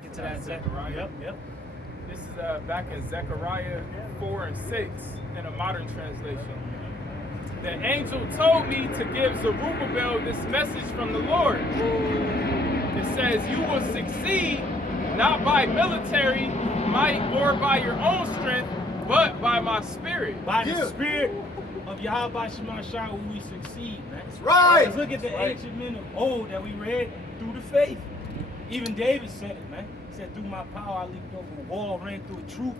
back into that Zechariah. Yep. This is back in Zechariah 4 and 6 in a modern translation. The angel told me to give Zerubbabel this message from the Lord. It says, you will succeed not by military might or by your own strength, but by my spirit. By the spirit of Yahweh Shema Shai will we succeed, man. That's right. Let's look at the ancient men of old that we read through the faith. Even David said it, man. He said, through my power I leaped over a wall, ran through a troop,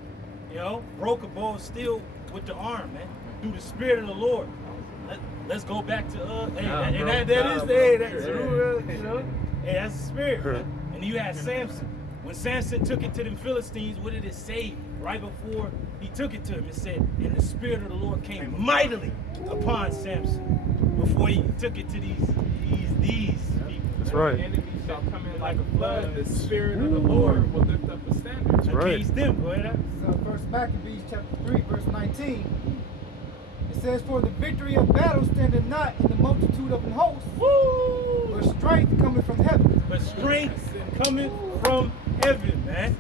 broke a bow of steel with the arm, man. Through the spirit of the Lord. Let's go back to that's the spirit, man. And you had Samson. When Samson took it to them Philistines, what did it say right before he took it to him? It said, and the spirit of the Lord came mightily upon Samson before he took it to these people. That's right. The enemy shall come in like a flood. The spirit of the Lord will lift up a standard against them. Go ahead. So First Maccabees chapter 3, verse 19. It says, for the victory of battle standeth not in the multitude of an host, but strength coming from heaven. But strength coming from heaven, man.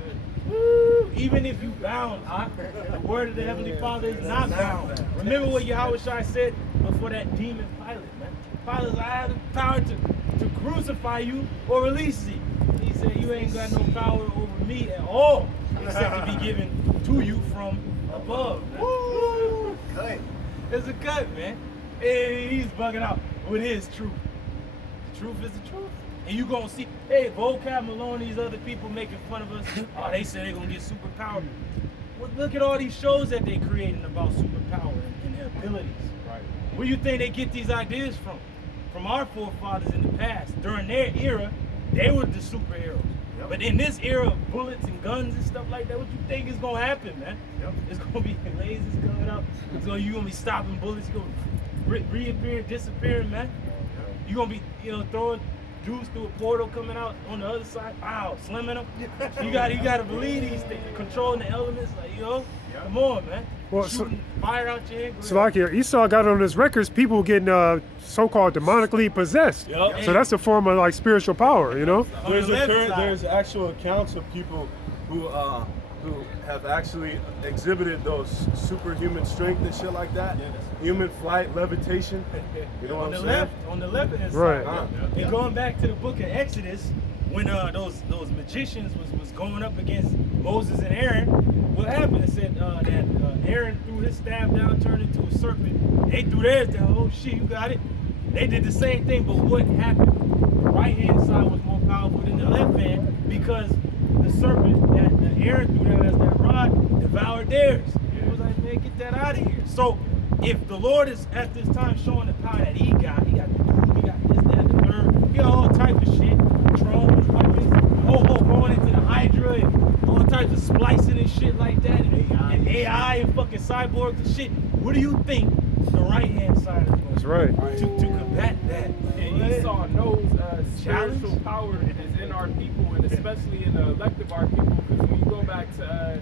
Woo. Even if you bound, the word of the Heavenly Father is not bound. Remember what Yahweh Shai said before that demon Pilate, man. Pilate, I have the power to crucify you or release thee. He said, you ain't got no power over me at all, except to be given to you from above. Woo. It's a cut, man. Hey, he's bugging out. What is truth? The truth is the truth. And you gonna see, hey, Vocab Malone, these other people making fun of us. Oh, they say they're gonna get superpower. Well, look at all these shows that they're creating about superpower and their abilities. Right. Where do you think they get these ideas from? From our forefathers in the past. During their era, they were the superheroes. Yep. But in this era of bullets and guns and stuff like that, what you think is gonna happen, man? Yep. It's gonna be lasers coming up. You're gonna be stopping bullets. You're gonna reappearing, disappearing, man. You're gonna be, throwing dudes through a portal coming out on the other side. Wow, slimming them. You gotta believe these things. Controlling the elements, come on, man. Well, shooting fire out your hand. So like here, Esau got on his records, people getting so-called demonically possessed. Yep. So that's a form of like spiritual power, There's actual accounts of people who have actually exhibited those superhuman strength and shit like that. Human flight, levitation. You know what I'm saying? On the left hand right. side. And going back to the book of Exodus, when those magicians was going up against Moses and Aaron, what happened? It said that Aaron threw his staff down, turned into a serpent. They threw theirs down. Oh shit, you got it. They did the same thing, but what happened? The right hand side was more powerful than the left hand because the serpent that Aaron threw down as that rod devoured theirs. It was like, man, get that out of here. So if the Lord is at this time showing the power that he got this, that, the third, he got all types of shit, drones, weapons, going into the Hydra and all types of splicing and shit like that, and AI and fucking cyborgs and shit. What do you think the right hand side is going That's right. to combat that? And Esau knows spiritual power is in our people, and especially in the elect of our people, because when you go back to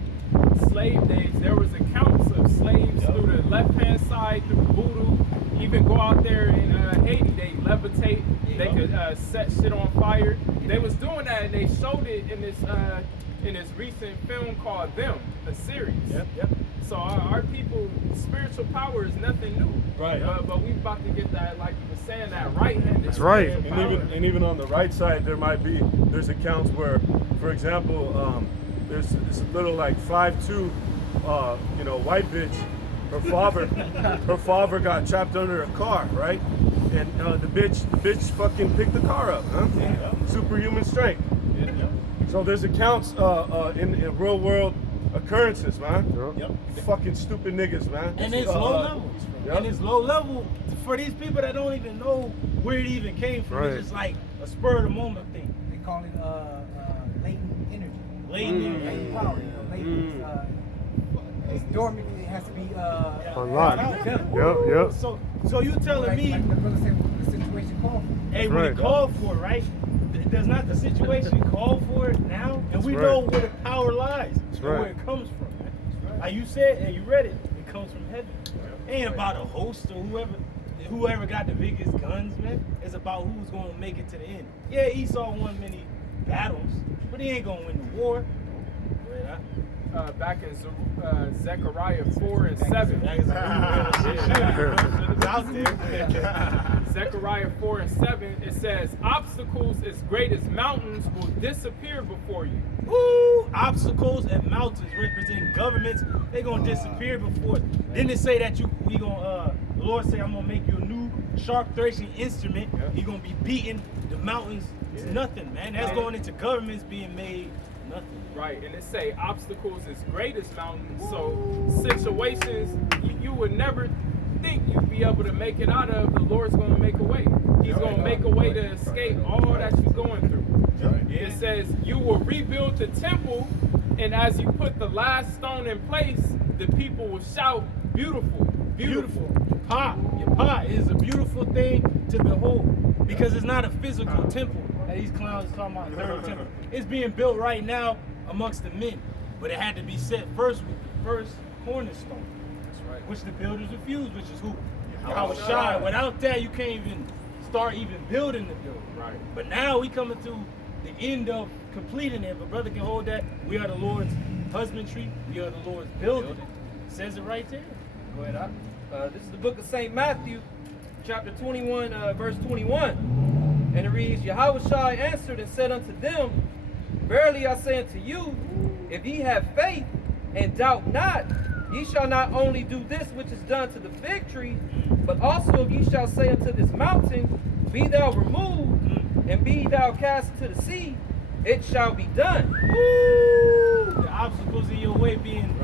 slave days, there was accounts of slaves through the left-hand side, through voodoo, even go out there in Haiti, they levitate, they could set shit on fire. They was doing that, and they showed it in this recent film called Them, the series. Yep. So our people, spiritual power is nothing new. Right. But we about to get that, like you were saying, that right-handed. That's right. And even on the right side, there's accounts where, for example, there's this little like 5'2", white bitch. Her father got trapped under a car, right? And the bitch fucking picked the car up, huh? Yeah. Superhuman strength. Yeah. So there's accounts in real world occurrences, man. Yep. Fucking stupid niggas, man. And it's low level. Yep. And it's low level for these people that don't even know where it even came from. Right. It's just like a spur of the moment thing. They call it latent energy. Latent power. Latent. It's dormant. It has to be Unlocked. Yep. So you telling me? Like the brother said, the situation called for. Hey, when it called for it, right? Does not the situation call for it now? And we know where the power lies and where it comes from. Man. Like you said, and you read it, it comes from heaven. It ain't about a host or whoever got the biggest guns, man. It's about who's going to make it to the end. Yeah, Esau won many battles, but he ain't gonna win the war. Back in Zechariah 4 and 7. It's out there. Zechariah 4 and 7, it says, obstacles as great as mountains will disappear before you. Woo! Obstacles and mountains represent governments. They gonna disappear before. Didn't it say that the Lord say, I'm gonna make you a new sharp threshing instrument. You're gonna be beating the mountains. It's nothing, man. That's going into governments being made nothing. Right, and it say obstacles as great as mountains. So situations you would never think you'd be able to make it out of, the Lord's going to make a way. He's going to make a way to escape all that you're going through. It says you will rebuild the temple, and as you put the last stone in place, the people will shout, beautiful, beautiful. Your pot is a beautiful thing to behold, because it's not a physical temple that these clowns talking about, third temple. It's being built right now amongst the men, but it had to be set first with the first cornerstone. That's right. Which the builders refused, which is who? Yahushua. Without that, you can't even start building the building. Right. But now we coming to the end of completing it. If a brother can hold that, we are the Lord's husbandry, we are the Lord's building. It says it right there. Go ahead, Ak. This is the book of St. Matthew, chapter 21, verse 21. And it reads, Yahushua answered and said unto them, verily I say unto you, if ye have faith and doubt not, ye shall not only do this which is done to the fig tree, but also if ye shall say unto this mountain, be thou removed, and be thou cast into the sea, it shall be done. Woo! The obstacles in your way being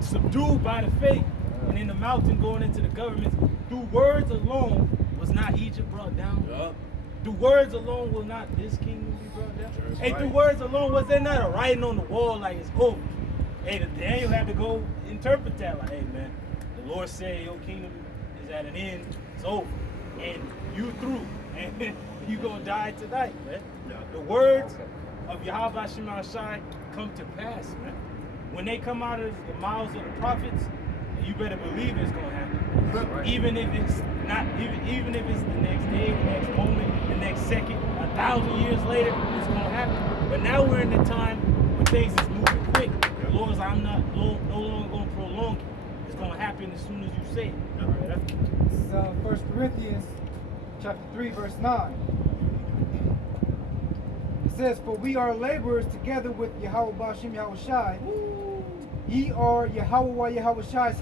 subdued by the faith, and in the mountain going into the governments. Through words alone was not Egypt brought down. Through words alone will not this kingdom be brought down. Hey, through words alone, was there not a writing on the wall like it's over? Hey, Daniel had to go interpret that like, hey man, the Lord said your kingdom is at an end, it's over. And you through, and you gonna die tonight, man. The words of Yahweh Shema Shai come to pass, man. When they come out of the mouths of the prophets, you better believe it's gonna happen. Even if it's not, even if it's the next day, the next moment, the next second, 1,000 years later, it's gonna happen. But now we're in the time when things is moving quick. The Lord's I'm no longer gonna prolong it. It's gonna happen as soon as you say it. This is 1 Corinthians chapter 3, verse 9. It says, for we are laborers together with Yahweh Bashim Yahushai. Ye are Yahweh Yahushai's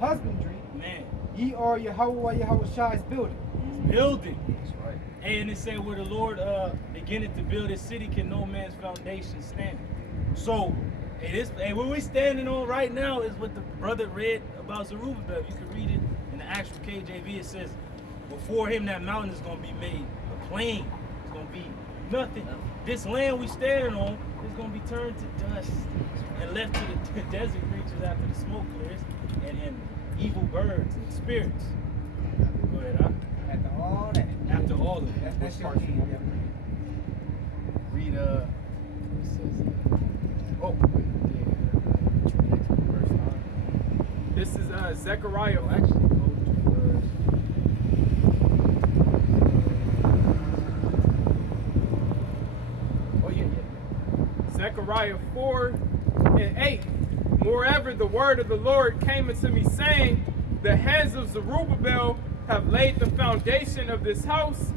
husbandry. Man. Ye are Yahweh Yahushai's building. Building. That's right. And it said where the Lord beginneth to build his city, can no man's foundation stand. So, what we're standing on right now is what the brother read about Zerubbabel. You can read it in the actual KJV. It says, before him that mountain is going to be made a plain. It's going to be nothing. This land we standing on is going to be turned to dust and left to the desert creatures after the smoke clears and evil birds and spirits. Go ahead, huh? After all that. After all of that. That's your king. Read, it says, verse 9. This is Zechariah. Actually, go to Zechariah 4 and 8. Moreover, the word of the Lord came unto me, saying, the hands of Zerubbabel have laid the foundation of this house.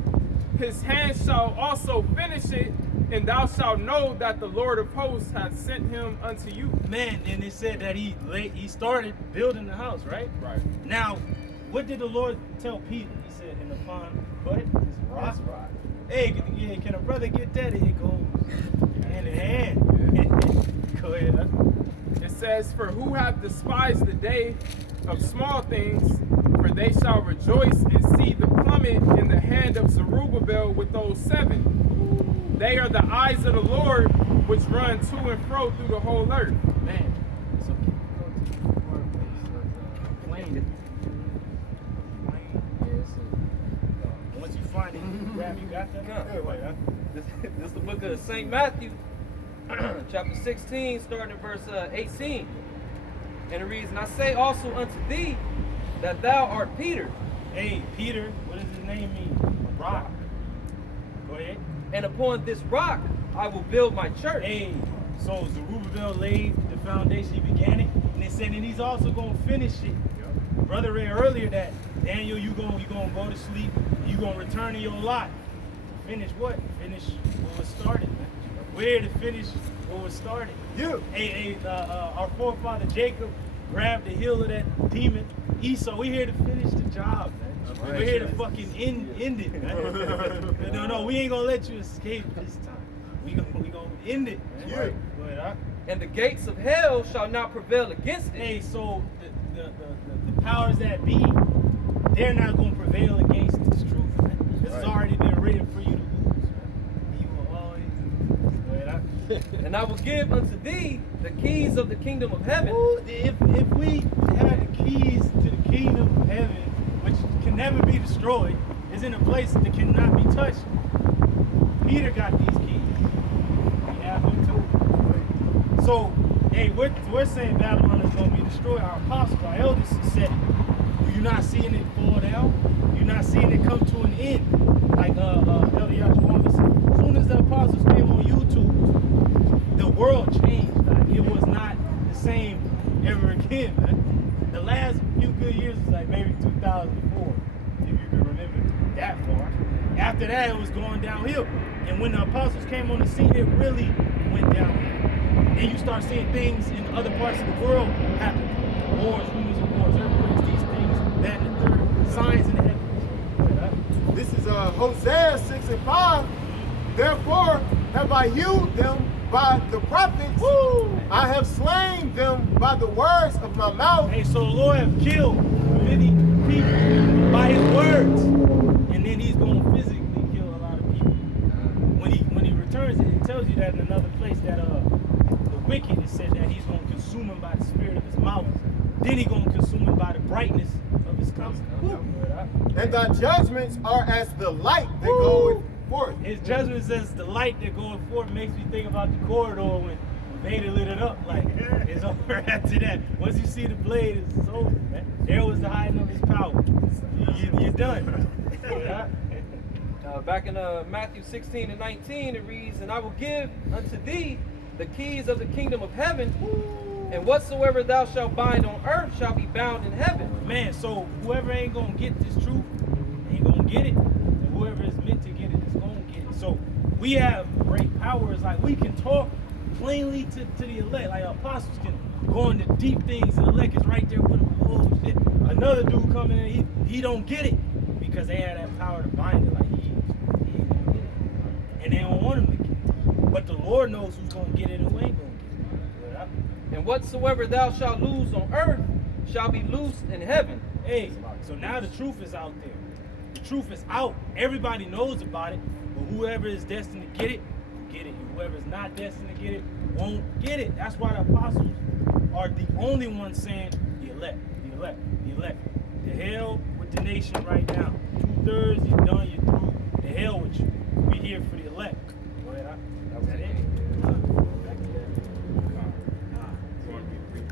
His hands shall also finish it, and thou shalt know that the Lord of hosts hath sent him unto you. Man, and it said that he started building the house, right? Right. Now, what did the Lord tell Peter? He said, in the pond, but this rock. Hey, can a brother get that? It goes hand in hand. Go ahead. Huh? It says, for who hath despised the day of small things, for they shall rejoice and see the plummet in the hand of Zerubbabel with those 7. They are the eyes of the Lord, which run to and fro through the whole earth. Man, so can you go to the word plain? Once you find it, you got that? This is the book of St. Matthew, chapter 16, starting at verse 18. And it reads, and I say also unto thee that thou art Peter. Hey, Peter, what does his name mean? Rock. Go ahead. And upon this rock I will build my church. Hey, so Zerubbabel laid the foundation, he began it, and they said, and he's also gonna finish it. Brother read earlier that Daniel, you gonna go to sleep, you gonna return to your lot. Finish what? Finish what was started, man. We're here to finish what was started. You. Hey, our forefather Jacob grabbed the heel of that demon Esau. We're here to finish the job, man. We're here to fucking end it, man. No, we ain't gonna let you escape this time. We gonna end it, man. Yeah. But, And the gates of hell shall not prevail against it. hey, so the powers that be, they're not gonna prevail against this truth, man. This has already been written for you to lose, man. You will always. And I will give unto thee the keys of the kingdom of heaven. Ooh, if we had the keys to the kingdom of heaven, which can never be destroyed, is in a place that cannot be touched. Peter got these keys. We have them too. So, hey, we're saying Babylon is going to be destroyed. Our apostles, our elders said, you're not seeing it fall down. You're not seeing it come to an end. Like Elder Yahshua said, as soon as the apostles came on YouTube, the world changed. Like, it was not the same ever again, man. The last few good years was like maybe 2004, if you can remember that far. After that, it was going downhill. And when the apostles came on the scene, it really went downhill. Then you start seeing things in other parts of the world happen. Wars, rumors of wars, earthquakes, these things, that and the third, signs in the heavens. This is Hosea 6:5. Therefore have I hewed them by the prophets. I have slain them by the words of my mouth. Hey, so the Lord have killed many people by his words. And then he's going to physically kill a lot of people. When he returns, it tells you that in another place that the wicked, it said that he's going to consume him by the spirit of his mouth. Then he's going to consume him by the brightness of his countenance. And thy judgments are as the light that goeth forth. His judgment says the light that going forth makes me think about the corridor when Vader lit it up. Like, it's over after that. Once you see the blade, it's over, man. There was the hiding of his power. You're done. Back in Matthew 16:19, it reads, and I will give unto thee the keys of the kingdom of heaven, and whatsoever thou shalt bind on earth shall be bound in heaven. Man, so whoever ain't gonna get this truth ain't gonna get it, and whoever is meant to get it is gonna get it. So we have great powers. Like, we can talk plainly to the elect. Like, apostles can go into deep things, and the elect is right there with them. Oh shit! Another dude coming in, he don't get it because they had that power to bind it. Like, he ain't gonna get it, and they don't want him to get it. But the Lord knows who's gonna get it and who ain't gonna get it. And whatsoever thou shalt loose on earth shall be loosed in heaven. Hey, so now the truth is out there. The truth is out. Everybody knows about it, but whoever is destined to get it, will get it. And whoever is not destined to get it, won't get it. That's why the apostles are the only ones saying, the elect, the elect, the elect. The hell with the nation right now. 2/3, you're done,